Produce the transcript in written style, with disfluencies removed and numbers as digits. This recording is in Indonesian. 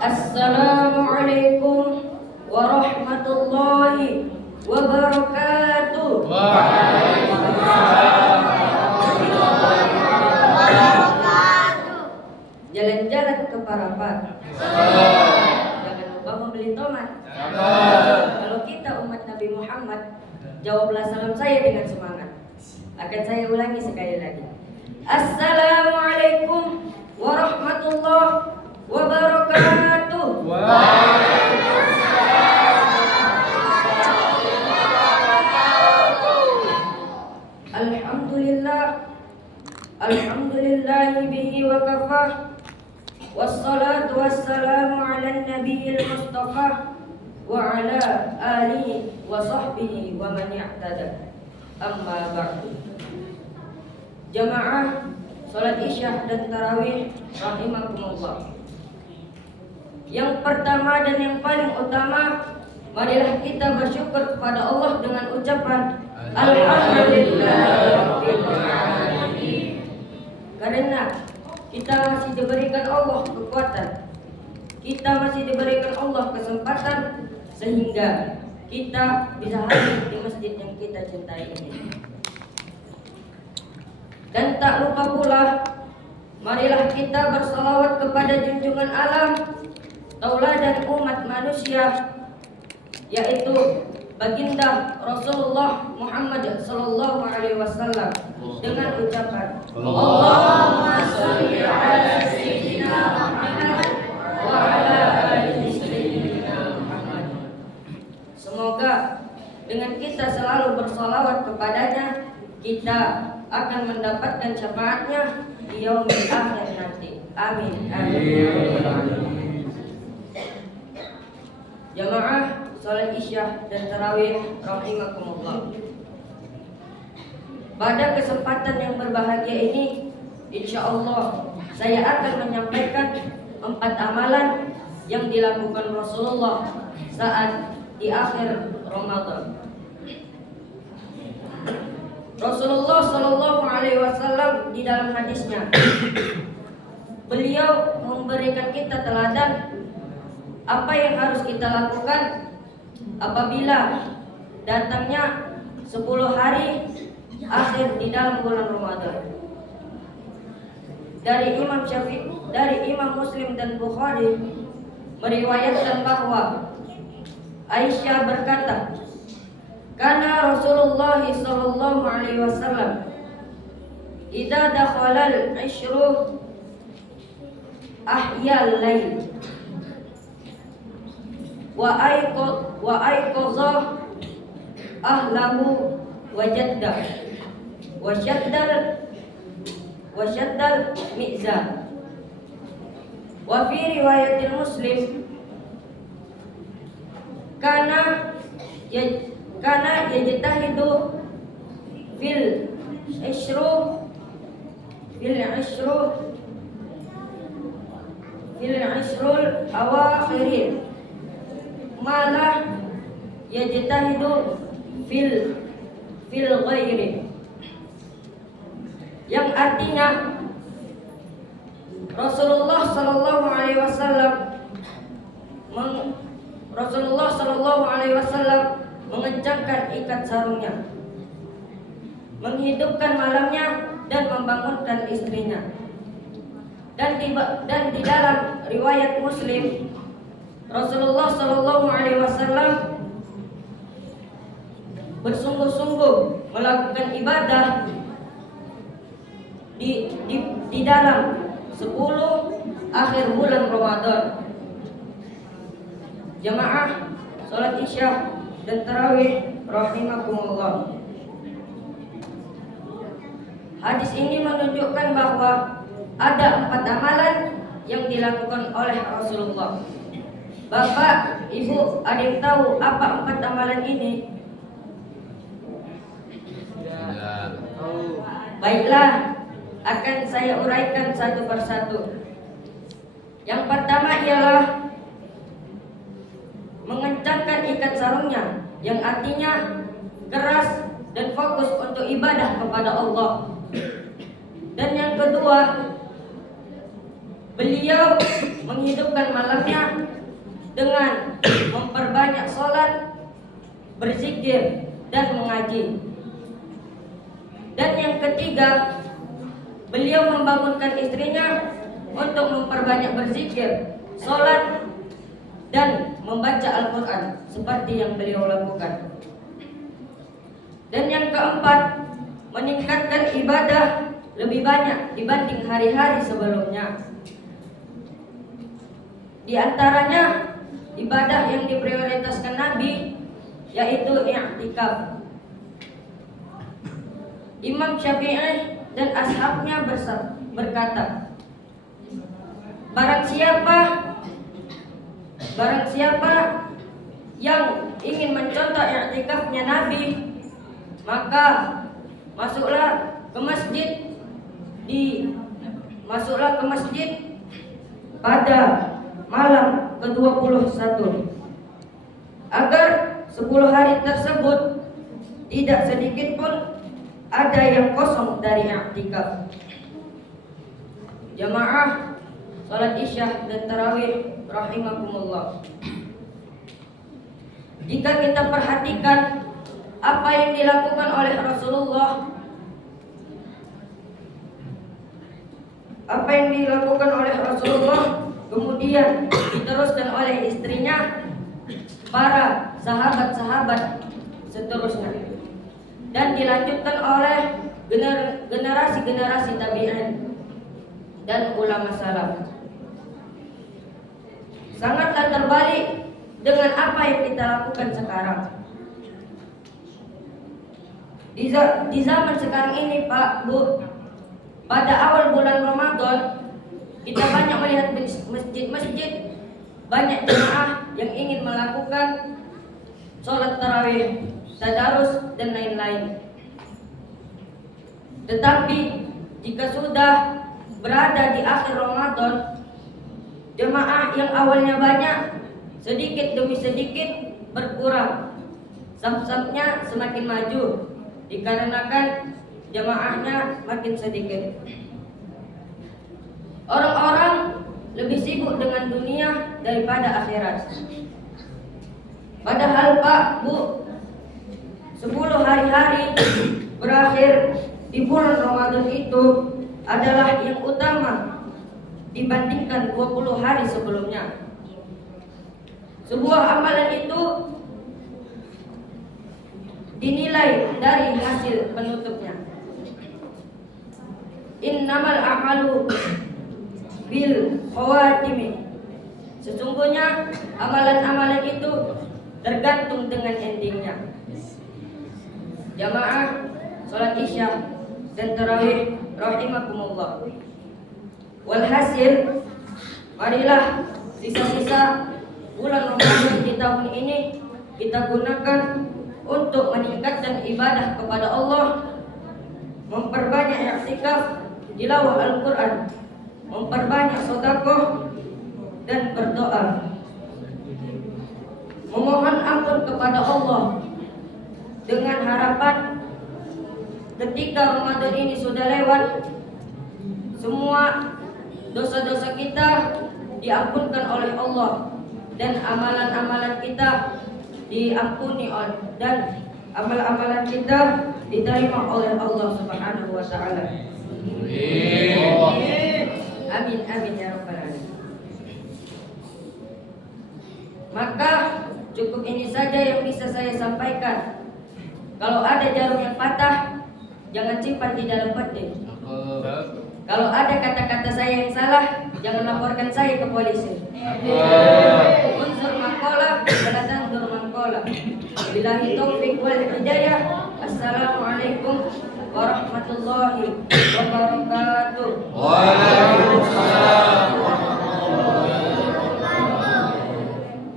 Assalamualaikum warahmatullahi wabarakatuh. Jalan-jalan ke Parapat. Jangan lupa membeli tomat. Kalau kita umat Nabi Muhammad, jawablah salam saya dengan semangat. Akan saya ulangi sekali lagi. Assalamualaikum warahmatullahi wabarakatuh. Alhamdulillah bihi wa kafah, wassalatu wassalamu ala nabiyil mustafa wa ala alihi wa sahbihi wa man i'tada. Amma ba'du. Jamaah salat Isya dan tarawih rahimakumullah. Yang pertama dan yang paling utama, marilah kita bersyukur kepada Allah dengan ucapan Alhamdulillahirabbil alamin. Karena kita masih diberikan Allah kekuatan, kita masih diberikan Allah kesempatan, sehingga kita bisa hadir di masjid yang kita cintai ini. Dan tak lupa pula, marilah kita bersalawat kepada junjungan alam, tauladan umat manusia, yaitu baginda Rasulullah Muhammad sallallahu alaihi wasallam, dengan ucapan Allahumma shalli ala sayyidina Muhammad wa ala ali sayyidina Muhammad. Semoga dengan kita selalu bersalawat kepadanya, kita akan mendapatkan syafaatnya di yaumil akhir nanti. Amin. Amin. Jamaah salat Isya dan tarawih rahimakumullah. Pada kesempatan yang berbahagia ini, insya Allah saya akan menyampaikan 4 amalan yang dilakukan Rasulullah saat di akhir Ramadan. Rasulullah Shallallahu Alaihi Wasallam di dalam hadisnya, beliau memberikan kita teladan apa yang harus kita lakukan apabila datangnya 10 hari akhir di dalam bulan Ramadan. Dari Imam Syafi'i, dari Imam Muslim dan Bukhari meriwayatkan bahwa Aisyah berkata, karena Rasulullah sallallahu alaihi wasallam idza dakhala al-ashru ahyal lail wa ayqadha ahlahu wajadda wa shaddal mizan. Wa fi riwayatil Muslim kana yajtahidu fil ashrul awakhirin malah yajtahidu fil ghairi, yang artinya Rasulullah sallallahu alaihi wasallam mengencangkan ikat sarungnya, menghidupkan malamnya dan membangunkan istrinya. Dan di dalam riwayat Muslim, Rasulullah sallallahu alaihi wasallam bersungguh-sungguh melakukan ibadah di dalam 10 akhir bulan Ramadan. Jamaah salat Isya dan tarawih rahimakumullah. Hadis ini menunjukkan bahwa ada 4 amalan yang dilakukan oleh Rasulullah. Bapak, Ibu, ada yang tahu apa 4 amalan ini? Baiklah, akan saya uraikan satu persatu. Yang pertama ialah mengencangkan ikat sarungnya, yang artinya keras dan fokus untuk ibadah kepada Allah. Dan yang kedua, beliau menghidupkan malamnya dengan memperbanyak sholat, berzikir, dan mengaji. Dan yang ketiga, beliau membangunkan istrinya untuk memperbanyak berzikir, sholat, dan membaca Al-Quran seperti yang beliau lakukan. Dan yang keempat, meningkatkan ibadah lebih banyak dibanding hari-hari sebelumnya. Di antaranya ibadah yang diprioritaskan Nabi yaitu i'tikaf. Imam Syafi'i dan ashabnya berkata, Barang siapa yang ingin mencontoh i'tikafnya Nabi, maka masuklah ke masjid pada malam ke-21 agar 10 hari tersebut tidak sedikit pun ada yang kosong dari i'tikaf. Jamaah salat Isya dan tarawih rahimakumullah. Jika kita perhatikan apa yang dilakukan oleh Rasulullah, kemudian diteruskan oleh istrinya, para sahabat-sahabat seterusnya, dan dilanjutkan oleh generasi-generasi tabi'in dan ulama salaf. Sangatlah terbalik dengan apa yang kita lakukan sekarang. Di zaman sekarang ini, Pak, Bu, pada awal bulan Ramadan kita banyak melihat masjid-masjid, banyak jemaah yang ingin melakukan sholat tarawih, tadarus, dan lain-lain. Tetapi jika sudah berada di akhir Ramadan, jemaah yang awalnya banyak sedikit demi sedikit berkurang, saf-safnya semakin maju dikarenakan jemaahnya makin sedikit. Orang-orang lebih sibuk dengan dunia daripada akhirat. Padahal, Pak, Bu, 10 hari-hari berakhir di bulan Ramadan itu adalah yang utama dibandingkan 20 hari sebelumnya. Sebuah amalan itu dinilai dari hasil penutupnya. Innamal a'malu bil khawatimi. Sesungguhnya amalan-amalan itu tergantung dengan endingnya. Jamaah salat Isya dan tarawih rahimakumullah. Walhasil, marilah sisa-sisa bulan Ramadan di tahun ini kita gunakan untuk meningkatkan ibadah kepada Allah, memperbanyak i'tikaf, tilawah Al-Quran, memperbanyak sedekah dan berdoa, memohon ampun kepada Allah dengan harapan ketika Ramadan ini sudah lewat, semua dosa-dosa kita diampunkan oleh Allah dan amalan-amalan kita diampuni dan amal-amalan kita diterima oleh Allah Subhanahu wa taala. Amin amin ya rabbal alamin. Maka cukup ini saja yang bisa saya sampaikan. Kalau ada jarum yang patah, jangan simpan di dalam peti. Kalau ada kata-kata saya yang salah, jangan laporkan saya ke polisi. Unsur maqalah wala tandur maqalah. Billahi taufiq wal hidayah. Assalamualaikum warahmatullahi wabarakatuh.